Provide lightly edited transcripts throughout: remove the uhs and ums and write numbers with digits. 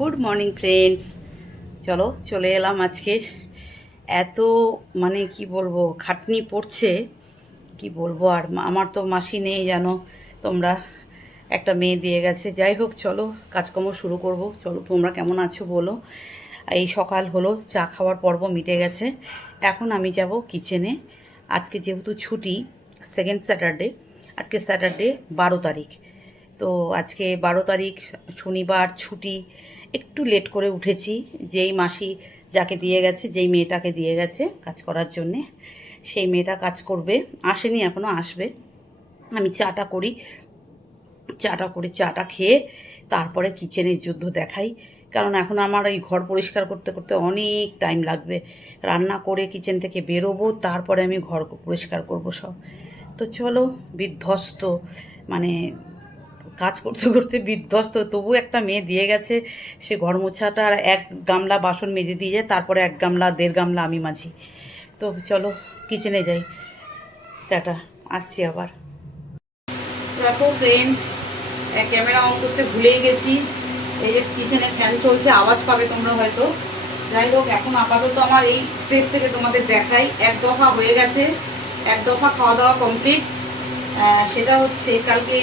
Good morning friends. চলো চলে এলাম আজকে। এত মানে কি বলবো, খাটনি পড়ছে কি বলবো। আর আমার তো মাসি নেই জানো তোমরা, একটা মেয়ে দিয়ে গেছে। যাই হোক চলো কাজকর্ম শুরু করব। চলো তোমরা কেমন আছো বলো। এই সকাল হলো, চা খাওয়ার পর্ব মিটে গেছে। এখন আমি যাব কিচেনে। আজকে যেহেতু ছুটি, সেকেন্ড স্যাটারডে, আজকে স্যাটারডে 12 তারিখ। তো আজকে 12 তারিখ, শনিবার ছুটি। একটু লেট করে উঠেছি। যেই মাসি যাকে দিয়ে গেছে, যেই মেয়েটাকে দিয়ে গেছে কাজ করার জন্যে, সেই মেয়েটা কাজ করবে, আসেনি এখনও, আসবে। আমি চাটা করি, চাটা খেয়ে তারপরে কিচেনের যুদ্ধ দেখাই। কারণ এখন আমার এই ঘর পরিষ্কার করতে করতে অনেক টাইম লাগবে। রান্না করে কিচেন থেকে বেরোবো, তারপরে আমি ঘর পরিষ্কার করব সব। তো চলো, বিধ্বস্ত, মানে কাজ করতে করতে বিধ্বস্ত। তবু একটা মেয়ে দিয়ে গেছে, সে ঘর মোছাটা আর এক গামলা বাসন মেজে দিয়ে যায়, তারপরে 1 গামলা 1.5 গামলা আমি মাঝি। তো চলো কিচেনে যাই। টাটা, আসছি আবার। দেখো ফ্রেন্ডস, ক্যামেরা অন করতে ভুলেই গেছি। এই যে কিচেনে ফ্যান চলছে, আওয়াজ পাবে তোমরা হয়তো। যাই হোক, এখন আপাতত আমার এই স্টেজ থেকে তোমাদের দেখাই। এক দফা হয়ে গেছে, এক দফা খাওয়া দাওয়া কমপ্লিট। সেটা হচ্ছে কালকে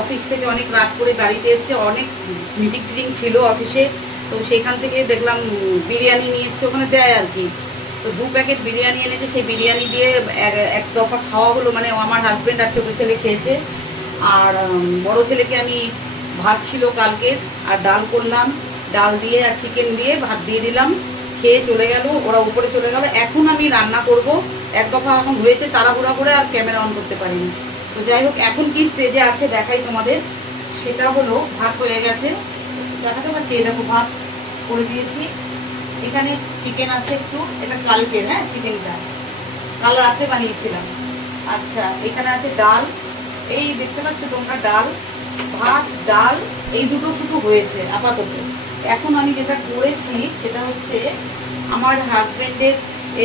অফিস থেকে অনেক রাত করে বাড়িতে এসছে, অনেক মিটিং টিটিং ছিল অফিসে। তো সেখান থেকে দেখলাম বিরিয়ানি নিয়ে এসছে, ওখানে দেয় আর কি। তো 2 প্যাকেট বিরিয়ানি এনেছে, সেই বিরিয়ানি দিয়ে এক দফা খাওয়া হলো। মানে আমার হাজব্যান্ড আর ছোটো ছেলে খেয়েছে। আর বড় ছেলেকে আমি ভাত ছিল কালকের, আর ডাল করলাম, ডাল দিয়ে আর চিকেন দিয়ে ভাত দিয়ে দিলাম, খেয়ে চলে গেল, ওরা উপরে চলে গেল। এখন আমি রান্না করব। এক দফা এখন হয়েছে, তাড়াহুড়া করে আর ক্যামেরা অন করতে পারিনি। তো যাই হোক, এখন কি স্টেজে আছে দেখাই তোমাদের। সেটা হলো, ভাত হয়ে গেছে, দেখাতে পাচ্ছি। এই দেখো ভাত করে দিয়েছি। এখানে চিকেন আছে একটু, এটা কালকের, হ্যাঁ চিকেনটা কাল রাতে বানিয়েছিলাম। আচ্ছা, এখানে আছে ডাল, এই দেখতে পাচ্ছ তোমরা, ডাল, ভাত, ডাল, এই দুটো শুধু হয়েছে আপাতত। এখন আমি যেটা করেছি সেটা হচ্ছে আমার হাজব্যান্ডের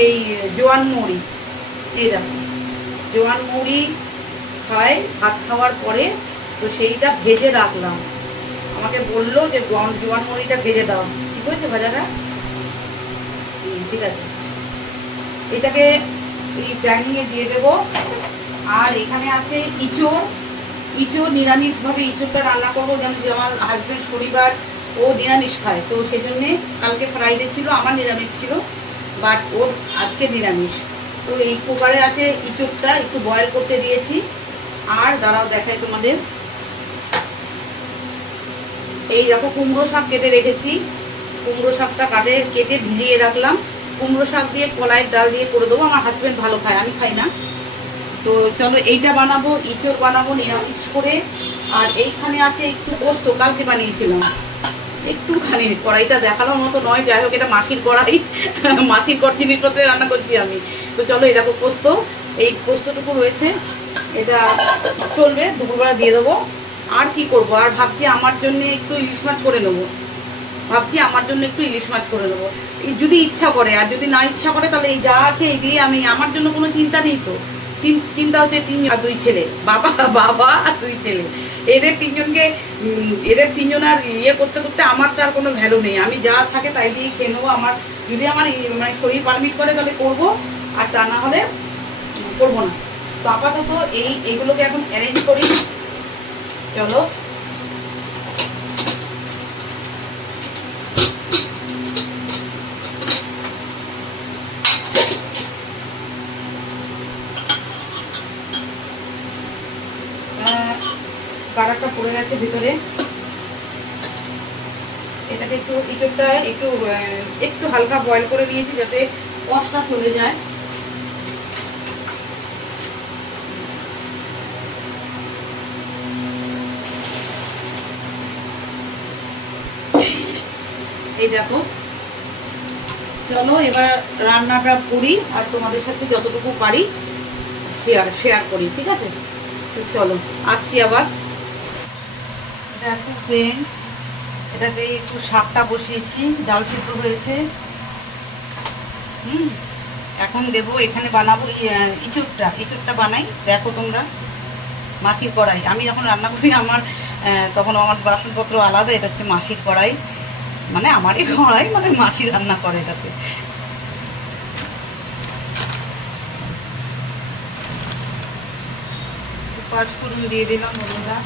এই জোয়ান মুড়ি, এই দেখো জোয়ান মুড়ি খায় ভাত খাওয়ার পরে, তো সেইটা ভেজে রাখলাম। আমাকে বললো যে জোয়ান মুড়িটা ভেজে দাও। ঠিক হয়েছে ভাজাটা? ঠিক আছে, এটাকে এই প্যানিয়ে দিয়ে দেবো। আর এখানে আছে ইঁচড়, ইঁচড় নিরামিষভাবে ইঁচড়টা রান্না করবো। যেন যে আমার হাজব্যান্ড শনিবার ও নিরামিষ খায়, তো সেই জন্যে কালকে ফ্রাইডে ছিল, আমার নিরামিষ ছিল, বাট ওর আজকে নিরামিষ। তো এই কুকারে আছে ইঁচড়টা, একটু বয়েল করতে দিয়েছি। আর দাঁড়াও দেখাই তোমাদের, এই দেখো কুমড়ো শাক কেটে রেখেছি। কুমড়ো শাকটা কেটে ভিজিয়ে রাখলাম। কুমড়ো শাক দিয়ে কলাইয়ের ডাল দিয়ে করে দেবো। আমার হাজব্যান্ড ভালো খায়, আমি খাই না। তো চলো এইটা বানাবো, ইঁচড় বানাবো নিরামিষ করে। আর এইখানে আছে একটু পোস্ত, কালকে বানিয়েছিলাম একটুখানি। কড়াইটা দেখানোর মতো নয়, যাই হোক এটা মাসির কড়াই, মাসির জিনিসপত্রে রান্না করছি আমি। তো চলো এই দেখো পোস্ত, এই পোস্তটুকু রয়েছে, এটা চলবে, দুপুরবেলা দিয়ে দেবো। আর কি করব, আর ভাবছি আমার জন্য একটু ইলিশ মাছ করে নেবো। যদি ইচ্ছা করে, আর যদি না ইচ্ছা করে তাহলে এই যা আছে এই দিয়ে আমি, আমার জন্য কোনো চিন্তা নেই। তো চিন্তা হচ্ছে 3 আর 2 ছেলে, বাবা বাবা আর 2 ছেলে, এদের তিনজনের ইয়ে করতে করতে আমার তো আর কোনো ভ্যালু নেই। আমি যা থাকে তাই দিয়েই খেয়ে নেবো। আমার যদি আমার মানে শরীর পারমিট করে তাহলে করবো, আর তা না হলে করবো না। তো আপাতত এইগুলোকে এখন অ্যারেঞ্জ করি। চলো কারাটা পড়ে গেছে ভিতরে, এটাকে একটু ইঁচড়টা একটু হালকা বয়েল করে নিয়েছি যাতে কষটা চলে যায়। এই দেখো, চলো এবার রান্নাটা করি, আর তোমাদের সাথে যতটুকু পারি শেয়ার করি, ঠিক আছে? তো চলো আসছি আবার। দেখো ফ্রেন্ডস, এটাতে একটু শাকটা বসিয়েছি, ডাল সিদ্ধ হয়েছে। এখন দেবো, এখানে বানাবো ইঁচড়টা বানাই। দেখো তোমরা, মাসির কড়াই, আমি যখন রান্না করি আমার তখন আমার বাসনপত্র আলাদা, এটা হচ্ছে মাসির কড়াই। মানে আমারই কড়াই, মানে মাসি রান্না করে এটাতে। পাঁচফোড়ন দিয়ে দিলাম বন্ধুরা।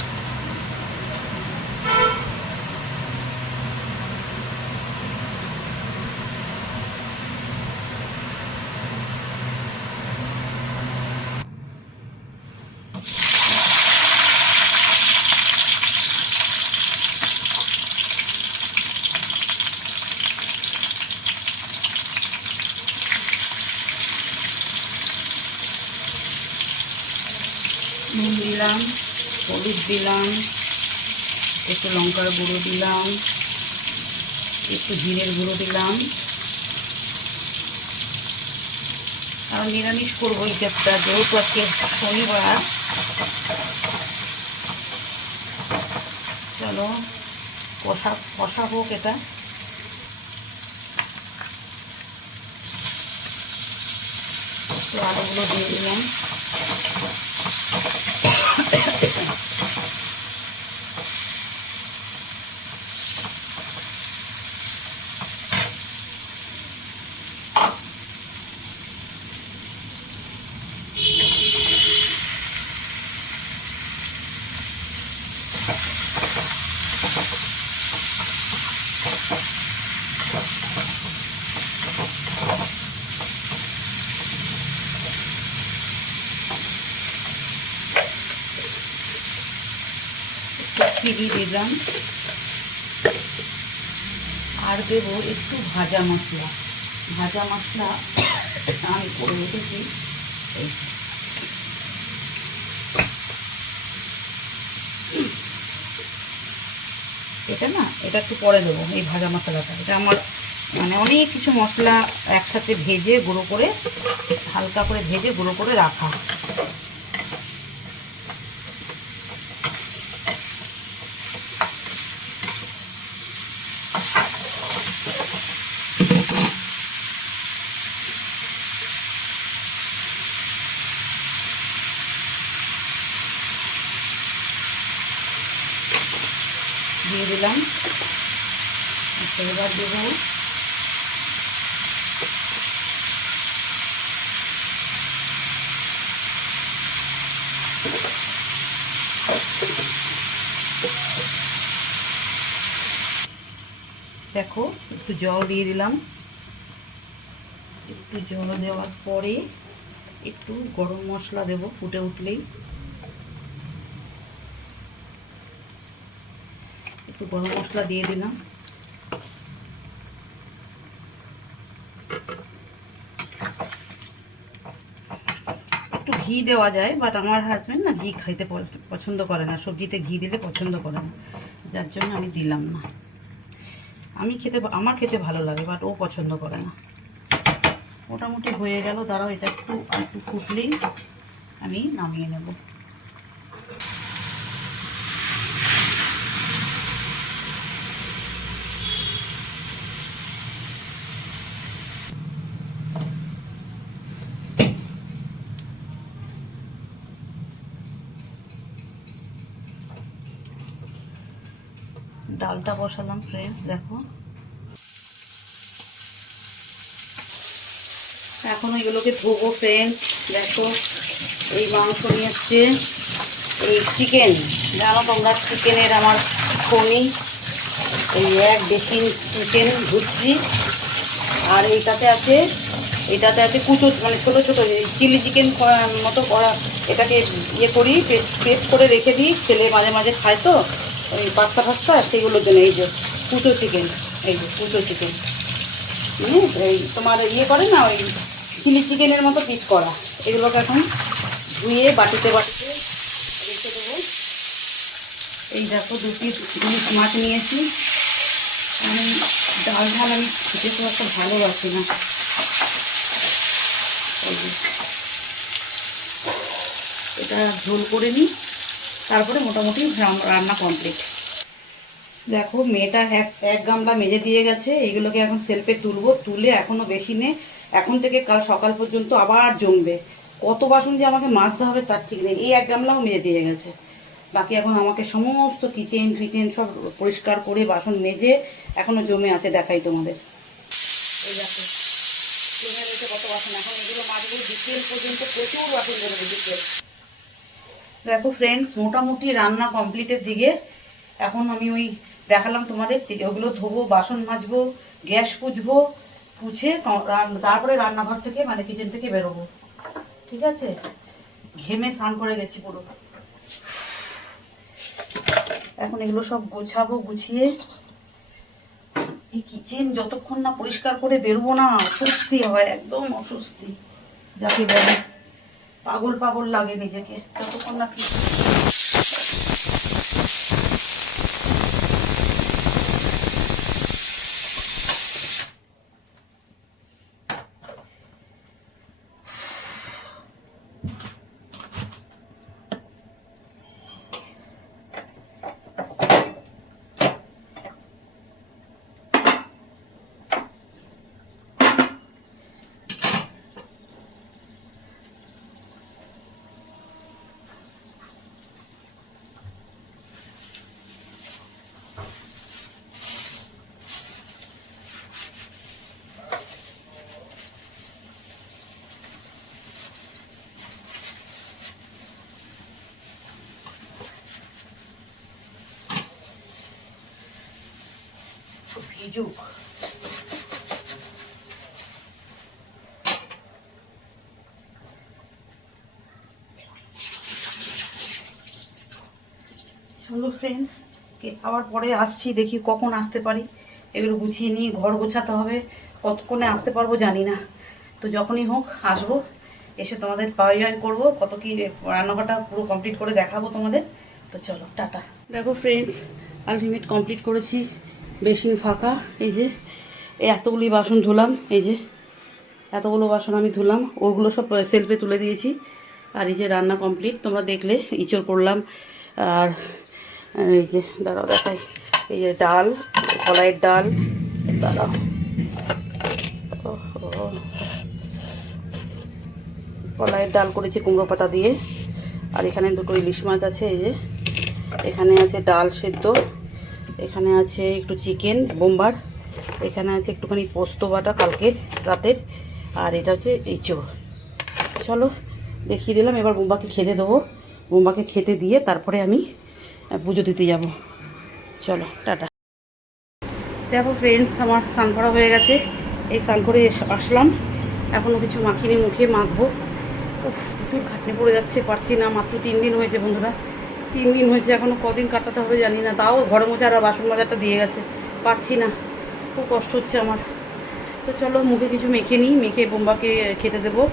নুন দিলাম, হলুদ দিলাম, একটু লঙ্কার গুঁড়ো দিলাম, একটু জিরের গুঁড়ো দিলাম। আর নিরামিষ করবো এই চাপটা, যেহেতু আজকে শনিবার। চলো কষা কষা হোক এটা। তো আলুগুলো দিয়ে দিলাম। চিনি দিলাম, আর দেবো একটু ভাজা মশলা। ভাজা মশলা আমি করে রেখেছি। এই এটা না, এটা একটু পরে দেবো এই ভাজা মশলাটা। এটা আমার মানে অনেক কিছু মশলা একসাথে ভেজে গুঁড়ো করে, হালকা করে ভেজে গুঁড়ো করে রাখা। দিয়ে দিলাম। এবার দেবো দেখো একটু জল দিয়ে দিলাম। একটু জল দেওয়ার পরে একটু গরম মশলা দেব ফুটে উঠলেই। একটু গরম মশলা দিয়ে দিলাম। একটু ঘি দেওয়া যায়, বাট আমার হাজব্যান্ড না ঘি খাইতে পছন্দ করে না, সবজিতে ঘি দিলে পছন্দ করে না, যার জন্য আমি দিলাম না। আমার খেতে ভালো লাগে, বাট ও পছন্দ করে না। মোটামুটি হয়ে গেল, দাঁড়াও এটা একটু একটু ফুটলেই আমি নামিয়ে নেব। ডালটা বসালাম ফ্রেন্ডস, দেখো এখন ওইগুলোকে ধোবো ফ্রেন্ডস। দেখো এই মাংস নিয়ে এসছে, এই চিকেন, জানো তোমরা চিকেনের আমার খনি, এই এক বেশি চিকেন ধুচ্ছি। আর এটাতে আছে কুচো, মানে ছোটো ছোটো চিলি চিকেন মতো করা। এটাকে ইয়ে করি, পেস্ট করে রেখে দিই, ছেলে মাঝে মাঝে খায় তো ওই পাস্তা ফাস্তা, সেগুলোর জন্য। এই যে কুচো চিকেন, এই যে কুচো চিকেন, মানে এই তোমার ইয়ে করে না ওই চিলি চিকেনের মতো পিস করা। এগুলোকে এখন ধুয়ে বাটিতে বাটিতে রেখে দেবো। এই দেখো 2 পিস ইলিশ মাছ নিয়েছি। আমি ডাল ঝাল আমি খেতে খুব একটা ভালোবাসি না। এটা ঝোল করে নিই, তারপরে মোটামুটি রান্না কমপ্লিট। দেখো মেয়েটা এক গামলা মেজে দিয়ে গেছে। এইগুলোকে এখন সেলফে তুলবো, তুলে এখনও বেশি নেই, এখন থেকে কাল সকাল পর্যন্ত আবার জমবে। কত বাসন যে আমাকে মাজতে হবে তার ঠিক নেই। এই এক গামলাও মেজে দিয়ে গেছে। বাকি এখন আমাকে সমস্ত কিচেন ফিচেন সব পরিষ্কার করে বাসন মেজে এখনও জমে আছে, দেখাই তোমাদের। এই দেখো জমে রয়েছে কত বাসন, এখন এগুলো মাজবো। বিকেল পর্যন্ত প্রচুর বাসন জমে বিকেল। দেখো ফ্রেন্ডস, মোটামুটি রান্না কমপ্লিটের দিকে। এখন আমি ওই দেখালাম তোমাদের, ওগুলো ধোবো, বাসন মাজবো, গ্যাস পুছবো, পুছে তারপরে রান্নাঘর থেকে মানে কিচেন থেকে বেরোবো। ঠিক আছে, ঘেমে স্নান করে গেছি পুরো। এখন এগুলো সব গোছাবো, গুছিয়ে এই কিচেন যতক্ষণ না পরিষ্কার করে বেরোবো না অস্বস্তি হয়, একদম অস্বস্তি যাকে বলে, পাগল পাগল লাগে নিজেকে যতক্ষণ না ভিজুক। চলো ফ্রেন্ডস, আবার পরে আসছি, দেখি কখন আসতে পারি। এগুলো গুছিয়ে নিয়ে ঘর গোছাতে হবে, কতক্ষণে আসতে পারবো জানি না। তো যখনই হোক আসবো, এসে তোমাদের জয়েন করবো, কত কি রান্নাঘরটা পুরো কমপ্লিট করে দেখাবো তোমাদের। তো চলো টাটা। দেখো ফ্রেন্ডস, আলটিমেট কমপ্লিট করেছি, বেসিন ফাঁকা। এই যে এতগুলি বাসন ধুলাম, এই যে এতগুলো বাসন আমি ধুলাম, ওগুলো সব সেলফে তুলে দিয়েছি। আর এই যে রান্না কমপ্লিট, তোমরা দেখলে ইঁচড় করলাম। আর এই যে দাঁড়াও দেখাই, এই যে ডাল, কলাইয়ের ডাল, দাঁড়াও, কলাইয়ের ডাল করেছি কুমড়ো পাতা দিয়ে। আর এখানে দুটো ইলিশ মাছ আছে, এই যে এখানে আছে ডাল সেদ্ধ, এখানে আছে একটু চিকেন বোম্বার, এখানে আছে একটুখানি পোস্ত বাটা কালকে রাতের, আর এটা হচ্ছে এঁচড়। চলো দেখিয়ে দিলাম, এবার বোম্বাকে খেতে দেবো। বোম্বাকে খেতে দিয়ে তারপরে আমি পুজো দিতে যাব। চলো টাটা। দেখো ফ্রেন্ডস, আমার স্নান করা হয়ে গেছে, এই স্নান করে আসলাম, এখনও কিছু মাখিনি, মুখে মাখবো। প্রচুর খাটনি পড়ে যাচ্ছে, পারছি না। মাত্র 3 দিন হয়েছে বন্ধুরা, 3 দিন হয়েছে, এখনও কদিন কাটাতে হবে জানি না। তাও ঘরের মধ্যে আর বাসন মাজারটা দিয়ে গেছে, পারছি না, খুব কষ্ট হচ্ছে আমার। তো চলো মুখে কিছু মেখে নিই, মেখে বোম্বাকে খেতে দেবো।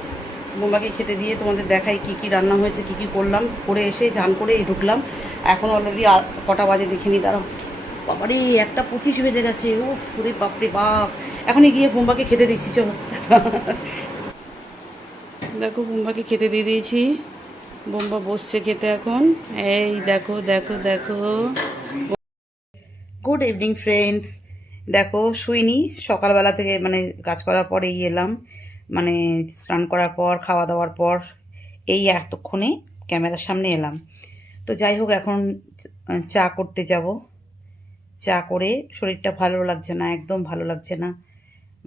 বোম্বাকে খেতে দিয়ে তোমাদের দেখাই কী কী রান্না হয়েছে, কী কী করলাম। করে এসে স্নান করে ঢুকলাম, এখন অলরেডি কটা বাজে দেখে নিই, দাঁড়াও। বাবারে 1:25 বেজে গেছে, ও ফুরে বাপরে বাপ। এখনই গিয়ে বোম্বাকে খেতে দিচ্ছি, চলো। দেখো বোম্বাকে খেতে দিয়ে দিয়েছি, বোম্বা বসছে খেতে এখন। এই দেখো দেখো দেখো। Good evening friends. দেখো শুইনি, সকালবেলা থেকে মানে কাজ করার পর এই এলাম, মানে স্নান করার পর খাওয়া দাওয়ার পর এই এতক্ষণে ক্যামেরার সামনে এলাম। তো যাই হোক, এখন চা করতে যাব। চা করে শরীরটা ভালো লাগছে না, একদম ভালো লাগছে না,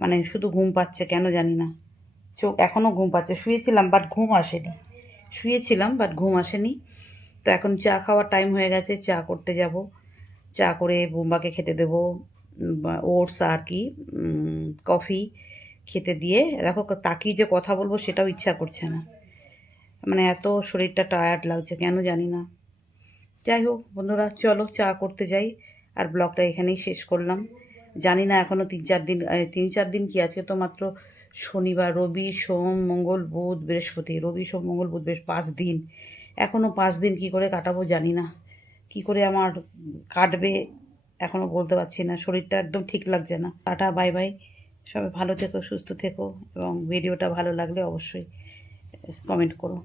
মানে শুধু ঘুম পাচ্ছে কেন জানি না, চোখ এখনও ঘুম পাচ্ছে। শুয়েছিলাম বাট ঘুম আসেনি, শুয়েছিলাম বাট ঘুম আসেনি। তো এখন চা খাওয়ার টাইম হয়ে গেছে, চা করতে যাব। চা করে বোম্বাকে খেতে দেবো, ওটস আর কি কফি খেতে দিয়ে। দেখো তাকিয়ে যে কথা বলবো সেটাও ইচ্ছা করছে না, মানে এত শরীরটা টায়ার্ড লাগছে কেন জানি না। যাই হোক বন্ধুরা, চলো চা করতে যাই, আর ব্লগটা এখানেই শেষ করলাম। জানি না এখনও 3-4 দিন, 3-4 দিন কি, আজকে তো মাত্র শনিবার, রবি সোম মঙ্গল বুধ বৃহস্পতি, রবি সোম মঙ্গল বুধ বৃহস্পতি, 5 দিন। এখনও 5 দিন কী করে কাটাবো জানি না, কী করে আমার কাটবে এখনও বলতে পারছি না, শরীরটা একদম ঠিক লাগছে না। টাটা, বাই বাই, সবাই ভালো থেকো, সুস্থ থেকো, এবং ভিডিওটা ভালো লাগলে অবশ্যই কমেন্ট করো।